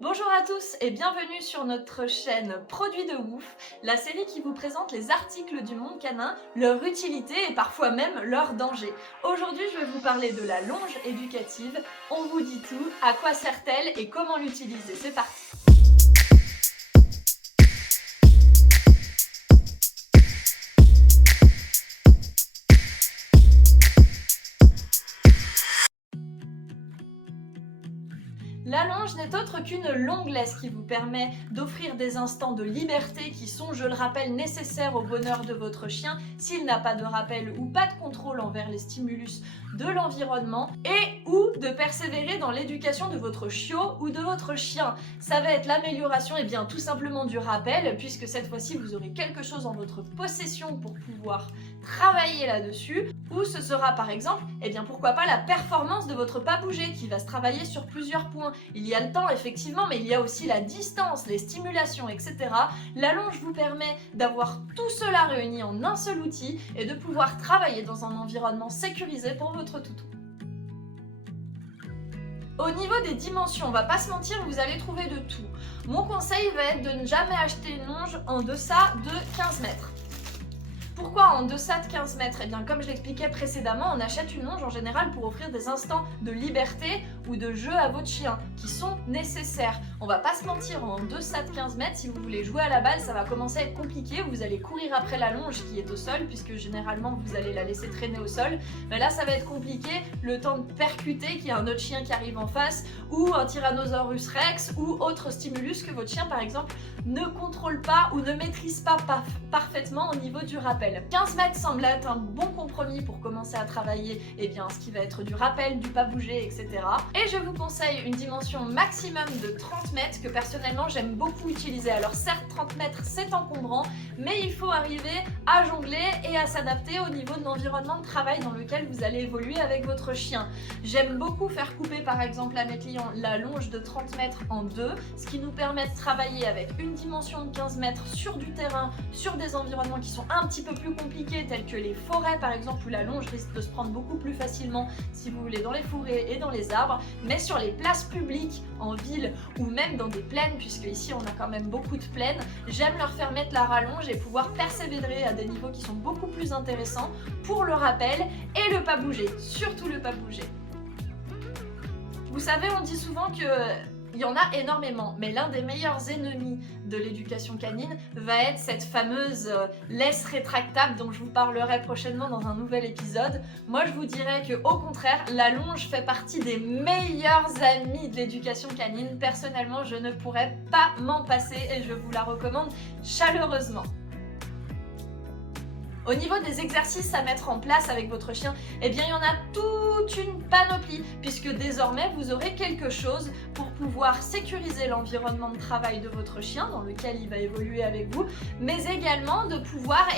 Bonjour à tous et bienvenue sur notre chaîne Produits de Ouf, la série qui vous présente les articles du monde canin, leur utilité et parfois même leur danger. Aujourd'hui, je vais vous parler de la longe éducative. On vous dit tout, à quoi sert-elle et comment l'utiliser. C'est parti! La longe n'est autre qu'une longue laisse qui vous permet d'offrir des instants de liberté qui sont, je le rappelle, nécessaires au bonheur de votre chien s'il n'a pas de rappel ou pas de contrôle envers les stimulus de l'environnement et ou de persévérer dans l'éducation de votre chiot ou de votre chien. Ça va être l'amélioration tout simplement du rappel puisque cette fois-ci vous aurez quelque chose en votre possession pour pouvoir travailler là-dessus, ou ce sera par exemple, pourquoi pas la performance de votre pas bougé qui va se travailler sur plusieurs points. Il y a le temps effectivement, mais il y a aussi la distance, les stimulations, etc. La longe vous permet d'avoir tout cela réuni en un seul outil et de pouvoir travailler dans un environnement sécurisé pour votre toutou. Au niveau des dimensions, on va pas se mentir, vous allez trouver de tout. Mon conseil va être de ne jamais acheter une longe en deçà de 15 mètres. Pourquoi en deçà de 15 mètres? Comme je l'expliquais précédemment, on achète une longe en général pour offrir des instants de liberté ou de jeu à votre chien qui sont nécessaires. On va pas se mentir, en deçà de 15 mètres, si vous voulez jouer à la balle, ça va commencer à être compliqué. Vous allez courir après la longe qui est au sol, puisque généralement vous allez la laisser traîner au sol. Mais là, ça va être compliqué, le temps de percuter qu'il y a un autre chien qui arrive en face, ou un Tyrannosaurus Rex, ou autre stimulus que votre chien, par exemple, ne contrôle pas ou ne maîtrise pas parfaitement au niveau du rappel. 15 mètres semble être un bon compromis pour commencer à travailler ce qui va être du rappel, du pas bouger, etc. Et je vous conseille une dimension maximum de 30 mètres que personnellement j'aime beaucoup utiliser. Alors certes 30 mètres c'est encombrant, mais il faut arriver à jongler et à s'adapter au niveau de l'environnement de travail dans lequel vous allez évoluer avec votre chien. J'aime beaucoup faire couper par exemple à mes clients la longe de 30 mètres en deux, ce qui nous permet de travailler avec une dimension de 15 mètres sur du terrain, sur des environnements qui sont un petit peu plus compliqués tels que les forêts par exemple où la longe risque de se prendre beaucoup plus facilement si vous voulez dans les forêts et dans les arbres, mais sur les places publiques en ville ou même dans des plaines, puisque ici on a quand même beaucoup de plaines, j'aime leur faire mettre la rallonge et pouvoir persévérer à des niveaux qui sont beaucoup plus intéressants pour le rappel et le pas bouger, surtout le pas bouger. Vous savez, on dit souvent que il y en a énormément, mais l'un des meilleurs ennemis de l'éducation canine va être cette fameuse laisse rétractable dont je vous parlerai prochainement dans un nouvel épisode. Moi je vous dirais que au contraire, la longe fait partie des meilleurs amis de l'éducation canine. Personnellement, je ne pourrais pas m'en passer et je vous la recommande chaleureusement. Au niveau des exercices à mettre en place avec votre chien, il y en a toute une panoplie puisque désormais vous aurez quelque chose pour pouvoir sécuriser l'environnement de travail de votre chien dans lequel il va évoluer avec vous, mais également de pouvoir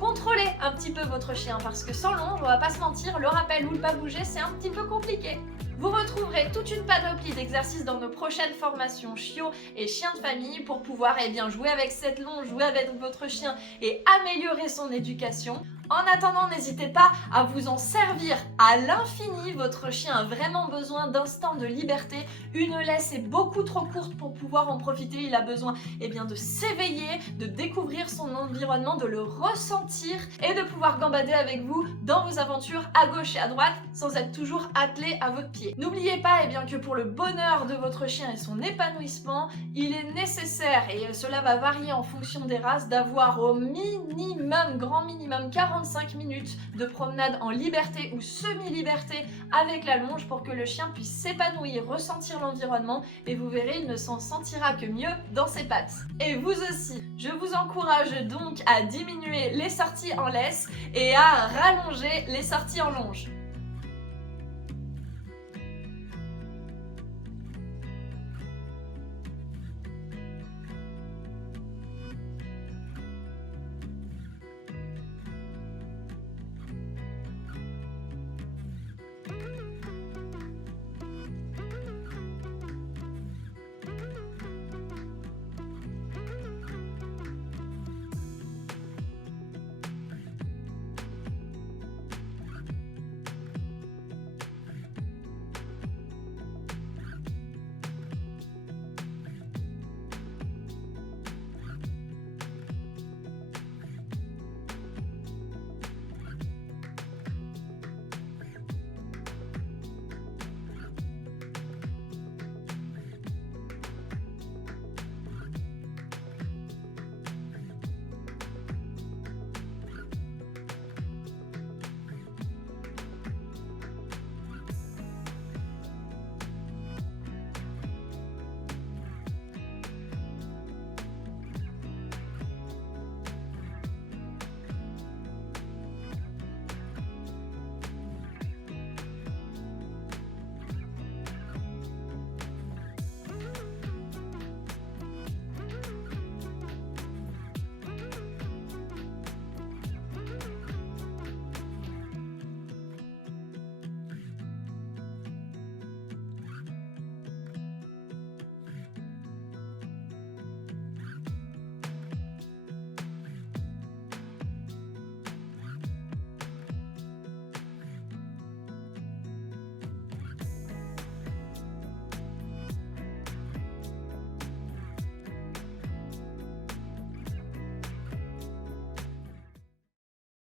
contrôler un petit peu votre chien parce que sans longe, on va pas se mentir, le rappel ou le pas bouger c'est un petit peu compliqué. Vous retrouverez toute une panoplie d'exercices dans nos prochaines formations chiots et chiens de famille pour pouvoir jouer avec cette longe, jouer avec votre chien et améliorer son éducation. En attendant, n'hésitez pas à vous en servir à l'infini. Votre chien a vraiment besoin d'instants de liberté. Une laisse est beaucoup trop courte pour pouvoir en profiter. Il a besoin de s'éveiller, de découvrir son environnement, de le ressentir et de pouvoir gambader avec vous dans vos aventures à gauche et à droite sans être toujours attelé à votre pied. N'oubliez pas que pour le bonheur de votre chien et son épanouissement, il est nécessaire, et cela va varier en fonction des races, d'avoir au minimum, grand minimum, 45 minutes de promenade en liberté ou semi-liberté avec la longe pour que le chien puisse s'épanouir, ressentir l'environnement et vous verrez, il ne s'en sentira que mieux dans ses pattes. Et vous aussi, je vous encourage donc à diminuer les sorties en laisse et à rallonger les sorties en longe.